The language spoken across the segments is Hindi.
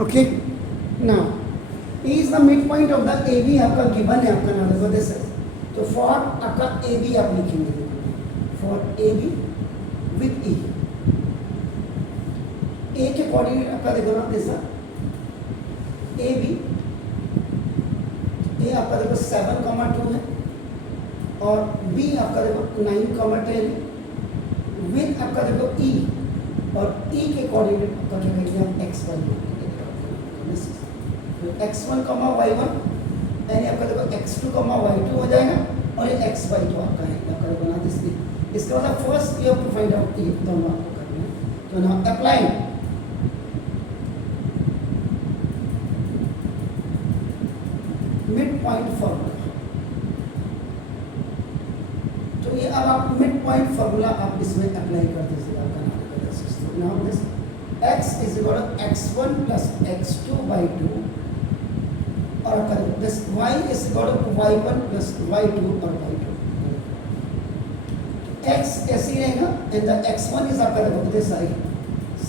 Okay now E is the midpoint of the AB आपका गिवन है आपका नाम देखो दिस तो फॉर आपका AB आप लिखेंगे for AB with E A के कोऑर्डिनेट आपका देखो ना दिस AB A आपका देखो 7,2 है और B आपका देखो 9,10 विद आपका देखो E और E के कोऑर्डिनेट आपका क्या कहेंगे हम x1 x1, y1 यानी आपका देखो x2, y2 हो जाएगा और ये x y तो आपका है आपका बना दिस इसका मतलब first you have to find out ये दोनों आपको करना है तो now apply mid point formula तो ये अब आप मिड पॉइंट फॉर्मूला आप इसमें अप्लाई कर दीजिए आपका now this x is equal to x1 plus x2 by 2 और this y is equal to y1 plus y2 और y2 x ऐसे ही रहेगा and the x1 is आपका देखो दिस साइड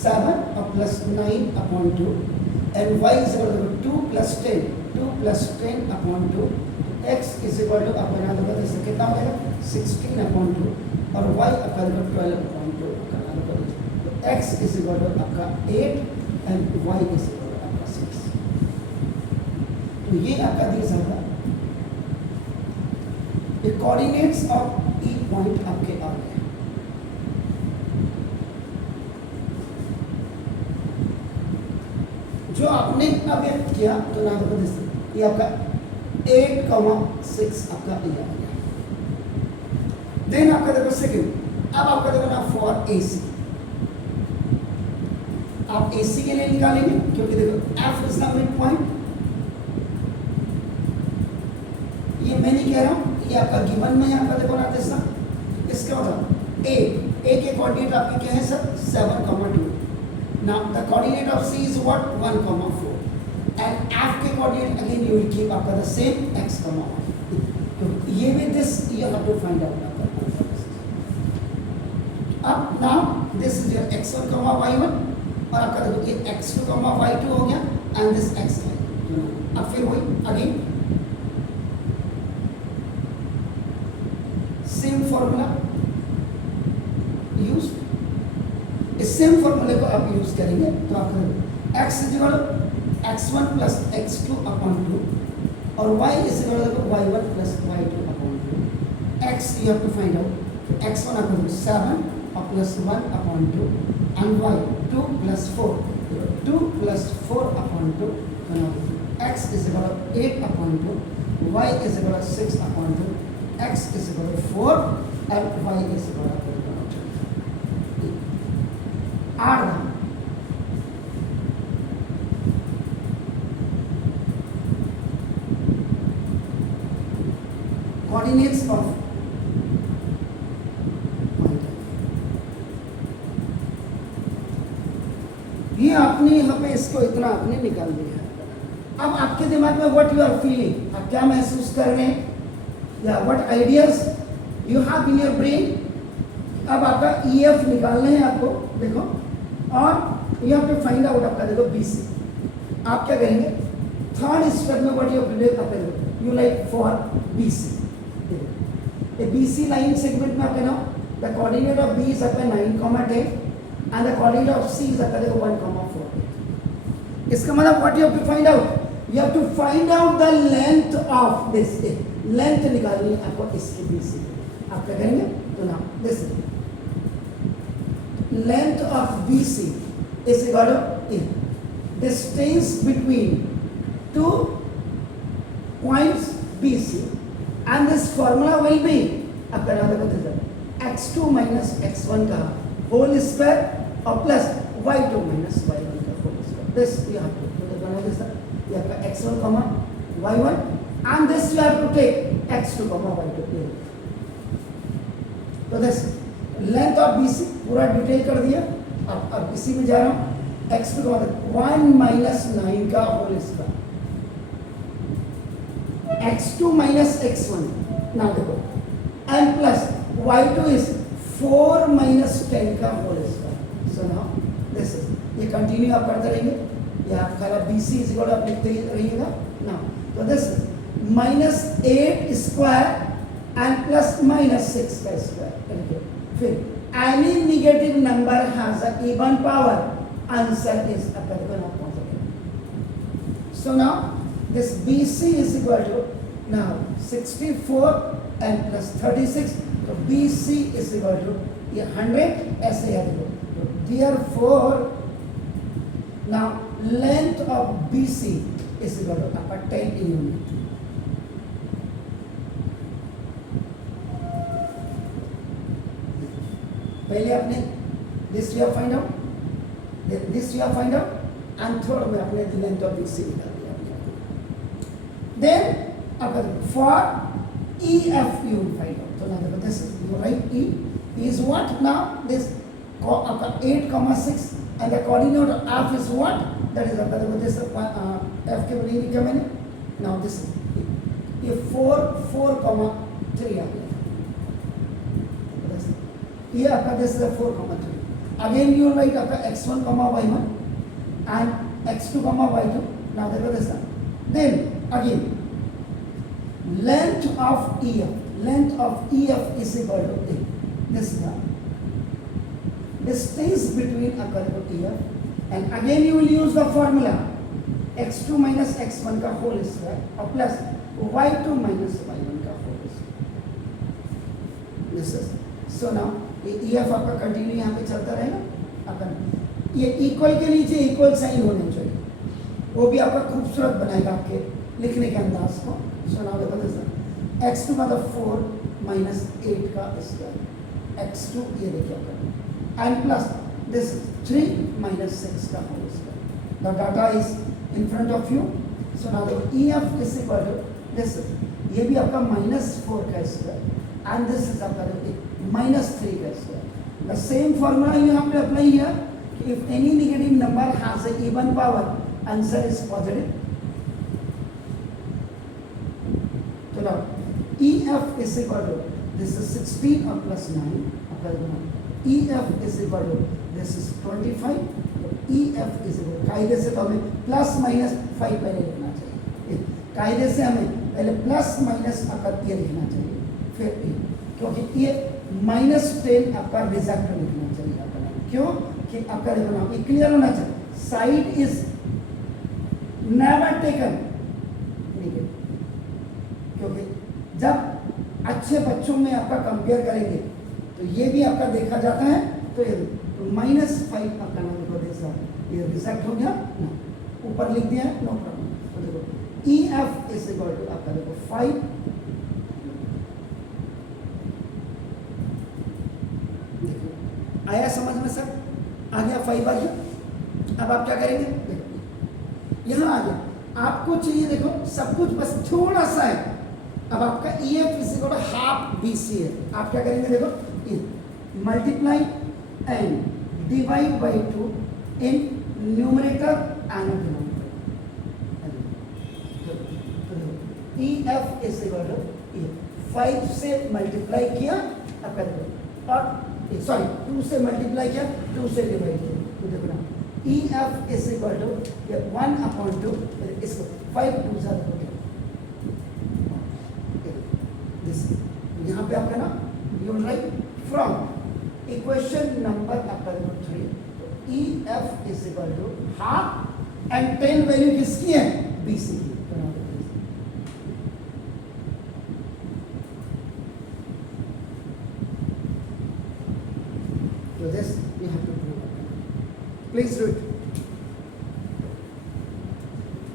7 और plus 9 upon 2 and y is equal to 2 plus 10 upon 2 x is equal to आपका नाम देखो दिस कितना हो जाएगा 16 upon 2 और y आपका देखो 12 upon 2 आपका नाम देखो x is equal to आपका 8 and y is equal to आपका 6 तो ये आपका दिया जाएगा ये कोऑर्डिनेट्स ऑफ E पॉइंट आपके आ गए जो आपने अब ये किया तो नाम देखो दिस ये आपका 8,6 आपका ये आ गया देन आपका देखो सेकंड अब आपका देखो ना फॉर AC आप AC के लिए निकालेंगे क्योंकि देखो F is the mid point ये मैं नहीं कह रहा हूँ ये आपका गिवन में आपका देखो ना दिस इसका मतलब A के कोऑर्डिनेट आपके क्या है sir 7,2 now the coordinate of C is what 1,4 and F के coordinate again you will keep आपका द सेम x, y तो ये भी this you have to find out अब now this is your x1, y1 और आपका देखो ये x2, y2 हो गया एंड दिस x अब फिर वही अगेन सेम फॉर्मूला यूज इस सेम फॉर्मूले को आप यूज करेंगे तो आप x is equal x1 plus x2 upon 2 और y is equal to y1 plus y2 upon 2 x you have to find out x1 upon 7 और plus 1 upon 2 and y 2 plus 4 2 plus 4 upon 2 x is equal to 8 upon 2 y is equal to 6 upon 2 x is equal to 4 and y is equal to 2 आठ coordinates of ये आपने यहाँ पे इसको इतना आपने निकाल दिया अब आपके दिमाग में व्हाट यू आर फीलिंग आप क्या महसूस कर रहे हैं या what ideas you have in your brain अब आपका EF निकालने हैं आपको देखो और you have to find out आपका देखो BC आप क्या करेंगे थर्ड स्टेप में what you have you like for BC a BC line segment में आपका नाम the coordinate of B is आपका 9,10 and the coordinate of C is आपका देखो 1,4 इसका मतलब what you have to find out you have to find out the length of this length निकालनी है आपको इसकी BC आप क्या करेंगे तो नाम this length of BC is equal to distance between two points BC and this formula will be आपका नाम देखो x2 minus x1 का whole square और plus y2 minus y1 का whole square this you have to बना this ये आपका x1 y1 and this you have to take x2 y2 तो this length of BC पूरा डिटेल कर दिया अब इसी में जा रहा हूँ x2 का मतलब 1 minus 9 का whole square x2 minus x1 ना देखो and plus y2 is 4 minus 10 का whole square so now this is ये कंटिन्यू आप करते रहेंगे या आपका BC इज इक्वल आप लिखते रहिएगा ना। तो दिस -8 स्क्वायर एंड प्लस -6 का स्क्वायर। फिर any negative number has a even power, answer is applicable not possible. So now this BC is equal to now 64 and plus 36, so BC is equal to 100 ऐसे याद करो। Therefore now length of BC is equal to आपका 10 unit। पहले आपने this you have find out, then this you have find out, and third में आपने the length of BC निकाल दिया। Then अगर for EF you will find out, तो ना देखो this is you write E is what now this आपका 8,6 and the coordinate of F is what, that is आपका देखो this F के नहीं लिखा मैंने, now this ये 4,3 आ गया। ये आपका this is 4,3। Again you right आपका x1, y1 and x2, y2। Now देखो this then again length of EF is equal to this distance between EF and again you will use the formula x2 minus x1 का होल स्क्वायर और प्लस y2 minus y1 का whole square. This is so now EF आपका कंटिन्यू यहाँ पे चलता रहेगा। अपन ये इक्वल के नीचे इक्वल साइन होने चाहिए, वो भी आपका खूबसूरत बनाएगा आपके लिखने के अंदाज को। सो नाउ देखो दिस x2 मतलब 4 minus 8 का स्क्वायर x2 ये देखिए आपका एंड प्लस दिस 3 minus 6 का whole square. The data is in front of you. So now देखो EF is equal to this, ये भी आपका -4 का स्क्वायर एंड दिस इज आपका -3 का square. The same formula you have to apply here. If any negative number has a even power, answer is positive. So now EF is equal to this is 16 or plus 9. EF is equal to this is 25. EF is equal to कायदे से तो हमें प्लस माइनस 5 पहले लिखना चाहिए। कायदे से हमें पहले प्लस माइनस अकर ये लिखना चाहिए, फिर क्योंकि ये -10 आपका रिजल्ट लिखना चाहिए अपना। क्यों कि आपका देखो क्लियर होना चाहिए, साइड इज नेवर टेकन, क्योंकि जब अच्छे बच्चों में आपका कंपेयर करेंगे तो ये भी आपका देखा जाता है। तो ये -5 आपका नाम देखो देखा ये रिजल्ट हो गया ना, ऊपर लिख दिया नो प्रॉब्लम। तो देखो EF इज इक्वल टू आपका देखो 5 आया समझ में सर, आ गया 5 आ गया। अब आप क्या करेंगे, देखो यहाँ आ गया, आपको चाहिए देखो सब कुछ बस थोड़ा सा है। अब आपका EF is equal to half BC है। आप क्या करेंगे देखो multiply and divide by 2 in numerator and denominator. EF is equal to 5 से मल्टीप्लाई किया आपका देखो और सॉरी 2 से मल्टीप्लाई किया 2 से डिवाइड किया। तो देखो ना EF इज इक्वल टू 1/2 इसको 5 2 से हो गया दिस। यहाँ पे आपका ना you write from equation number आपका 3। तो EF is equal to half and 10 value किसकी है, BC की। So this we have to do. Please do it.